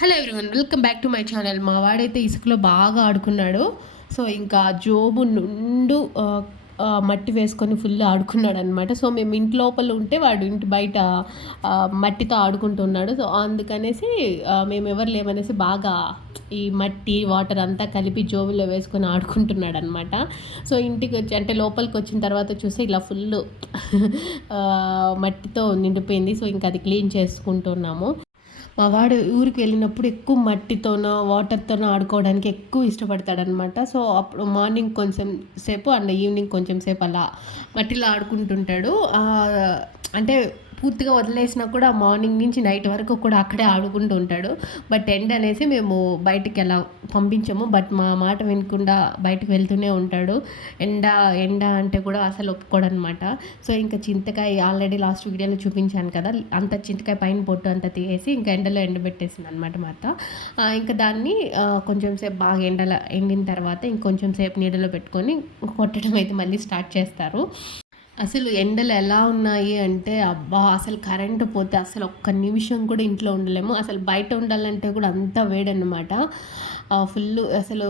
Hello everyone, welcome back to my channel. మా వాడైతే ఇసుకలో బాగా ఆడుకున్నాడు. సో ఇంకా జోబు నుండు మట్టి వేసుకొని ఫుల్ ఆడుకున్నాడు అనమాట. సో మేము ఇంటి లోపల ఉంటే వాడు ఇంటి బయట మట్టితో ఆడుకుంటున్నాడు. సో అందుకనేసి మేము ఎవరు లేమనేసి బాగా ఈ మట్టి వాటర్ అంతా కలిపి జోబులో వేసుకొని ఆడుకుంటున్నాడు అనమాట. సో ఇంటికి వచ్చి అంటే లోపలికి వచ్చిన తర్వాత చూస్తే ఇలా ఫుల్ మట్టితో నిండిపోయింది. సో ఇంకా అది క్లీన్ చేసుకుంటున్నాము. మా వాడు ఊరికి వెళ్ళినప్పుడు ఎక్కువ మట్టితోనో వాటర్తోనో ఆడుకోవడానికి ఎక్కువ ఇష్టపడతాడనమాట. సో అప్పుడు మార్నింగ్ కొంచెం సేపు అండ్ ఈవినింగ్ కొంచెం సేపు అలా మట్టిలో ఆడుకుంటుంటాడు. అంటే పూర్తిగా వదిలేసినా కూడా మార్నింగ్ నుంచి నైట్ వరకు కూడా అక్కడే ఆడుకుంటూ ఉంటాడు. బట్ ఎండ్ అనేసి మేము బయటికి ఎలా పంపించాము. బట్ మా మాట వినకుండా బయటకు వెళ్తూనే ఉంటాడు. ఎండ ఎండ అంటే కూడా అసలు ఒప్పుకోడనమాట. సో ఇంకా చింతకాయ ఆల్రెడీ లాస్ట్ వీడియోలో చూపించాను కదా, అంత చింతకాయ పైన పొట్టు అంతా తీసేసి ఇంకా ఎండలో ఎండబెట్టేసింది అనమాట మా అత్త. ఇంకా దాన్ని కొంచెం సేపు బాగా ఎండిన తర్వాత ఇంకొంచెం సేపు నీడలో పెట్టుకొని కొట్టడం అయితే మళ్ళీ స్టార్ట్ చేస్తారు. అసలు ఎండలు ఎలా ఉన్నాయి అంటే అబ్బా, అసలు కరెంటు పోతే అసలు ఒక్క నిమిషం కూడా ఇంట్లో ఉండలేము. అసలు బయట ఉండాలంటే కూడా అంత వేడనమాట. ఫుల్ అసలు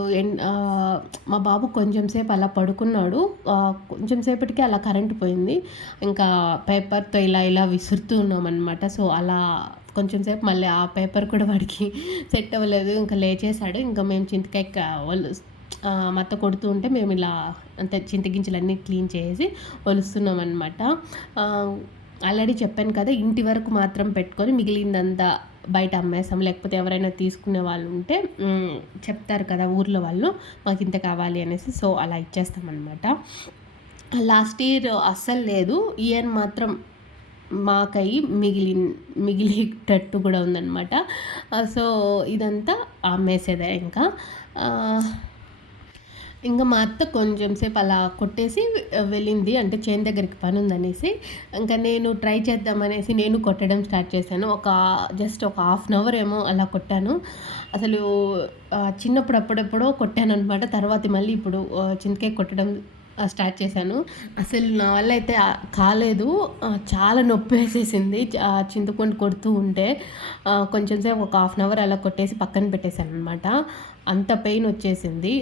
మా బాబు కొంచెం సేపు అలా పడుకున్నాడు. కొంచెం సేపటికి అలా కరెంటు పోయింది. ఇంకా పేపర్తో ఇలా ఇలా విసురుతూ ఉన్నామన్నమాట. సో అలా కొంచెం సేపు మళ్ళీ ఆ పేపర్ కూడా వాడికి సెట్ అవ్వలేదు. ఇంకా లేచేసాడు. ఇంకా మేము చింతకాయ మత్త కొడుతూ ఉంటే మేము ఇలా అంతే చింతగింజలన్నీ క్లీన్ చేసి ఒలుస్తున్నాం అనమాట. ఆల్రెడీ చెప్పాను కదా, ఇంటి వరకు మాత్రం పెట్టుకొని మిగిలిందంతా బయట అమ్మేస్తాం. లేకపోతే ఎవరైనా తీసుకునే వాళ్ళు ఉంటే చెప్తారు కదా ఊర్లో వాళ్ళు, మాకు ఇంత కావాలి అనేసి. సో అలా ఇచ్చేస్తామన్నమాట. లాస్ట్ ఇయర్ అస్సలు లేదు, ఇయర్ మాత్రం మాకయి మిగిలిటట్టు కూడా ఉందన్నమాట. సో ఇదంతా అమ్మేసేదే. ఇంకా మా అత్త కొంచెం సేపు అలా కొట్టేసి వెళ్ళింది. అంటే చేను దగ్గరికి పని ఉందనేసి ఇంకా నేను ట్రై చేద్దామనేసి నేను కొట్టడం స్టార్ట్ చేశాను. జస్ట్ ఒక హాఫ్ అన్ అవర్ ఏమో అలా కొట్టాను. అసలు చిన్నప్పుడు అప్పుడెప్పుడో కొట్టాను అనమాట. తర్వాత మళ్ళీ ఇప్పుడు చింతకాయ కొట్టడం స్టార్ట్ చేశాను. అసలు నా వల్ల అయితే కాలేదు, చాలా నొప్పి వేసేసింది చింతపండు కొడుతూ ఉంటే. కొంచెం సేపు ఒక హాఫ్ అన్ అవర్ అలా కొట్టేసి పక్కన పెట్టేశాను అనమాట. అంత పెయిన్ వచ్చేసింది.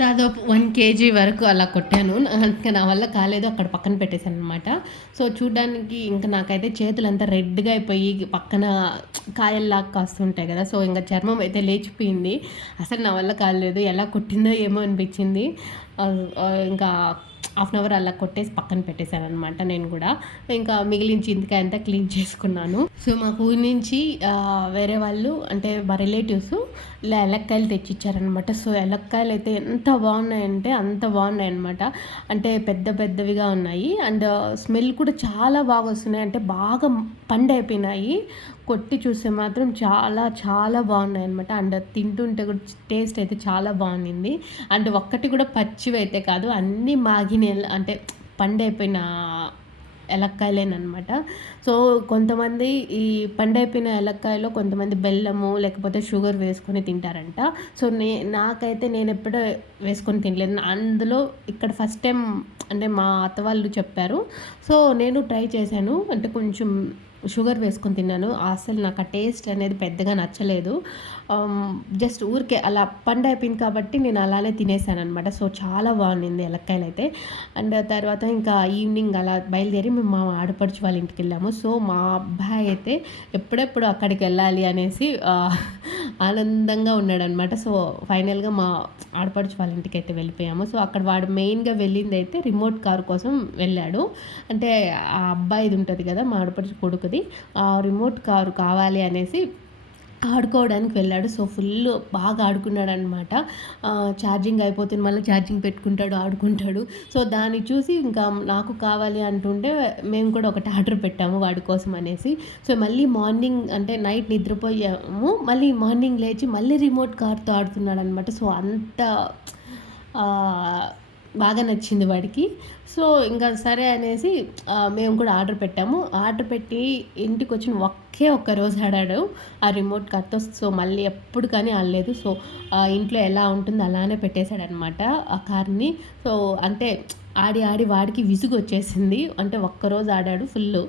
దాదాపు 1 kg వరకు అలా కొట్టాను. ఇంకా నా వల్ల కాలేదు, అక్కడ పక్కన పెట్టేశాను అనమాట. సో చూడ్డానికి ఇంకా నాకైతే చేతులంతా రెడ్గా అయిపోయి పక్కన కాయల్లాగా కాస్తుంటాయి కదా, సో ఇంకా చర్మం అయితే లేచిపోయింది. అసలు నా వల్ల కాలేదు, ఎలా కొట్టిందో ఏమో అనిపించింది. ఇంకా హాఫ్ అన్ అవర్ అలా కొట్టేసి పక్కన పెట్టేశాను అనమాట. నేను కూడా ఇంకా మిగిలిన చింతకాయ అంతా క్లీన్ చేసుకున్నాను. సో మాకు ఊరి నుంచి వేరే వాళ్ళు అంటే మా రిలేటివ్స్ ఇలా ఎలక్కాయలు తెచ్చిచ్చారనమాట. సో ఎలక్కాయలు అయితే ఎంత బాగున్నాయంటే అంత బాగున్నాయి అనమాట. అంటే పెద్ద పెద్దవిగా ఉన్నాయి అండ్ స్మెల్ కూడా చాలా బాగా వస్తున్నాయి. అంటే బాగా పండైపోయినాయి. కొట్టి చూస్తే మాత్రం చాలా చాలా బాగున్నాయి అనమాట. అండ్ తింటుంటే కూడా టేస్ట్ అయితే చాలా బాగుంది. అండ్ ఒక్కటి కూడా పచ్చివి అయితే కాదు, అన్నీ మాగిన అంటే పండైపోయిన ఎలక్కాయలేనమాట. సో కొంతమంది ఈ పండైపోయిన ఎలక్కాయలో కొంతమంది బెల్లము లేకపోతే షుగర్ వేసుకొని తింటారంట. సో నాకైతే నేను ఎప్పుడూ వేసుకొని తినలేదు. అందులో ఇక్కడ ఫస్ట్ టైం అంటే మా అత్త వాళ్ళు చెప్పారు. సో నేను ట్రై చేశాను, అంటే కొంచెం షుగర్ వేసుకొని తిన్నాను. అసలు నాకు ఆ టేస్ట్ అనేది పెద్దగా నచ్చలేదు. జస్ట్ ఊరికే అలా పండైపోయింది కాబట్టి నేను అలానే తినేసాను అనమాట. సో చాలా బాగుంది ఎలక్కాయలు అయితే. అండ్ తర్వాత ఇంకా ఈవినింగ్ అలా బయలుదేరి మేము మా ఆడపడుచు వాళ్ళ ఇంటికి వెళ్ళాము. సో మా అబ్బాయి అయితే ఎప్పుడెప్పుడు అక్కడికి వెళ్ళాలి అనేసి ఆనందంగా ఉన్నాడనమాట. సో ఫైనల్గా మా ఆడపడుచు వాళ్ళ ఇంటికి అయితే వెళ్ళిపోయాము. సో అక్కడ వాడు మెయిన్గా వెళ్ళింది అయితే రిమోట్ కార్ కోసం వెళ్ళాడు. అంటే ఆ అబ్బాయిది ఉంటుంది కదా, మా ఆడపడుచు కొడుకుది, ఆ రిమోట్ కారు కావాలి అనేసి ఆడుకోవడానికి వెళ్ళాడు. సో ఫుల్ బాగా ఆడుకున్నాడు అనమాట. ఛార్జింగ్ అయిపోతుంది, మళ్ళీ ఛార్జింగ్ పెట్టుకుంటాడు, ఆడుకుంటాడు. సో దాన్ని చూసి ఇంకా నాకు కావాలి అంటుంటే మేము కూడా ఒకటి ఆర్డర్ పెట్టాము వాడి కోసం అనేసి. సో మళ్ళీ మార్నింగ్ అంటే నైట్ నిద్రపోయాము, మళ్ళీ మార్నింగ్ లేచి మళ్ళీ రిమోట్ కార్తో ఆడుతున్నాడు అనమాట. సో అంత బాగా నచ్చింది వాడికి. సో, ఇంకా సరే అనేసి మేము కూడా ఆర్డర్ పెట్టాము. ఆర్డర్ పెట్టి ఇంటికొచ్చిన ఒకే ఒక్క రోజు ఆడాడు ఆ రిమోట్ కార్‌తో. సో, మళ్ళీ ఎప్పుడు కానీ ఆడలేదు. సో, ఇంట్లో ఎలా ఉంటుందో అలానే పెట్టేసాడనమాట ఆ కార్‌ని. సో, అంటే ఆడి ఆడి వాడికి విసుగొచ్చేసింది. అంటే ఒక్కరోజు ఆడాడు ఫుల్లు.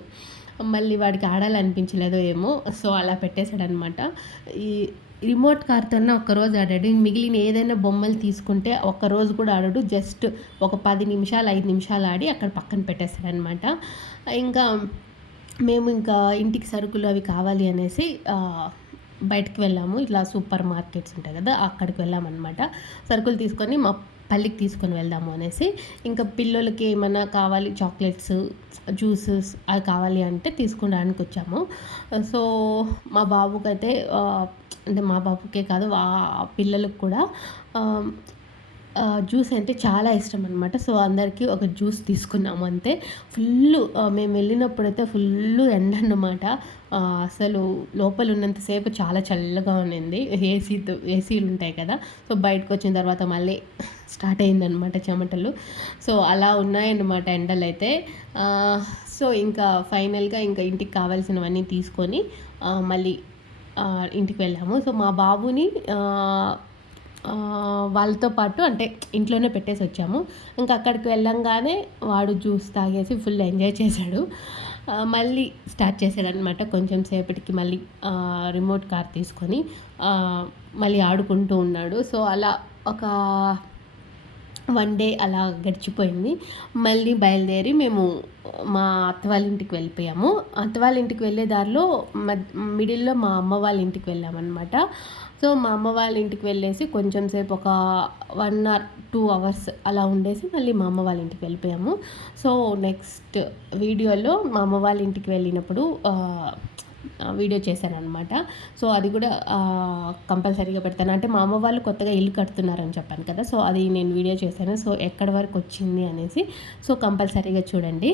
మళ్ళీ వాడికి ఆడాలనిపించలేదో ఏమో! సో, అలా పెట్టేసాడనమాట. ఈ రిమోట్ కార్‌తోనే ఒక్కరోజు ఆడాడు. మిగిలిన ఏదైనా బొమ్మలు తీసుకుంటే ఒక్కరోజు కూడా ఆడడు. జస్ట్ ఒక 10 నిమిషాలు, 5 నిమిషాలు ఆడి అక్కడ పక్కన పెట్టేస్తాడనమాట. ఇంకా మేము ఇంకా ఇంటికి సరుకులు అవి కావాలి అనేసి బయటికి వెళ్ళాము. ఇట్లా సూపర్ మార్కెట్స్ ఉంటాయి కదా! అక్కడికి వెళ్ళామనమాట. సరుకులు తీసుకొని మా పల్లికి తీసుకొని వెళ్దాము అనేసి. ఇంకా పిల్లోలకి ఏమన్నా కావాలి చాక్లెట్స్, జ్యూసెస్ అవి కావాలి అంటే తీసుకురాడానికి వచ్చాము. సో, మా బాబుకైతే అంటే మా బాబుకే కాదు పిల్లలకు కూడా ఆహ్, జ్యూస్ అంటే చాలా ఇష్టమనమాట. సో, అందరికీ ఒక జ్యూస్ తీసుకున్నాము అంతే. మేము వెళ్ళినప్పుడైతే ఫుల్లు ఎండన్నమాట. అసలు లోపల ఉన్నంత సేపు చాలా చల్లగా ఉన్నింది. ఏసీలుంటాయి కదా! సో, బయటకొచ్చిన తర్వాత మళ్ళీ స్టార్ట్ అయిందనమాట చెమటలు. సో, అలా ఉన్నాయన్నమాట ఎండలైతే. సో, ఇంకా ఫైనల్‌గా ఇంకా ఇంటికి కావాల్సినవన్నీ తీసుకొని మళ్ళీ ఇంటికి వెళ్ళాము. సో, మా బాబుని వాళ్ళతో పాటు అంటే ఇంట్లోనే పెట్టేసొచ్చాము. ఇంకా అక్కడికి వెళ్ళంగానే వాడు జ్యూస్ తాగేసి ఫుల్ ఎంజాయ్ చేశాడు. మళ్ళీ స్టార్ట్ చేశాడనమాట కొంచెం సేపటికి మళ్ళీ రిమోట్ కార్ తీసుకొని మళ్ళీ ఆడుకుంటూ ఉన్నాడు. సో, అలా ఒక 1 డే అలా గడిచిపోయింది. మళ్ళీ బయలుదేరి మేము మా అత్త వాళ్ళ ఇంటికి వెళ్ళిపోయాము. అత్త వాళ్ళ ఇంటికి వెళ్ళే దారిలో మిడిల్‌లో మా అమ్మ వాళ్ళ ఇంటికి వెళ్ళామనమాట. సో, మా అమ్మ వాళ్ళ ఇంటికి వెళ్ళేసి కొంచెం సేపు ఒక 1 ఆర్ 2 అవర్స్ అలా ఉండేసి మళ్ళీ మా అమ్మ వాళ్ళ ఇంటికి వెళ్ళిపోయాము. సో, నెక్స్ట్ వీడియోలో మా అమ్మ వాళ్ళ ఇంటికి వెళ్ళినప్పుడు వీడియో చేశాననమాట. సో, అది కూడా కంపల్సరీగా పెడతాను. అంటే మా అమ్మ వాళ్ళు కొత్తగా ఇల్లు కడుతున్నారని చెప్పాను కదా! సో, అది నేను వీడియో చేశాను. సో, ఎక్కడి వరకు వచ్చింది అనేసి. సో, కంపల్సరీగా చూడండి.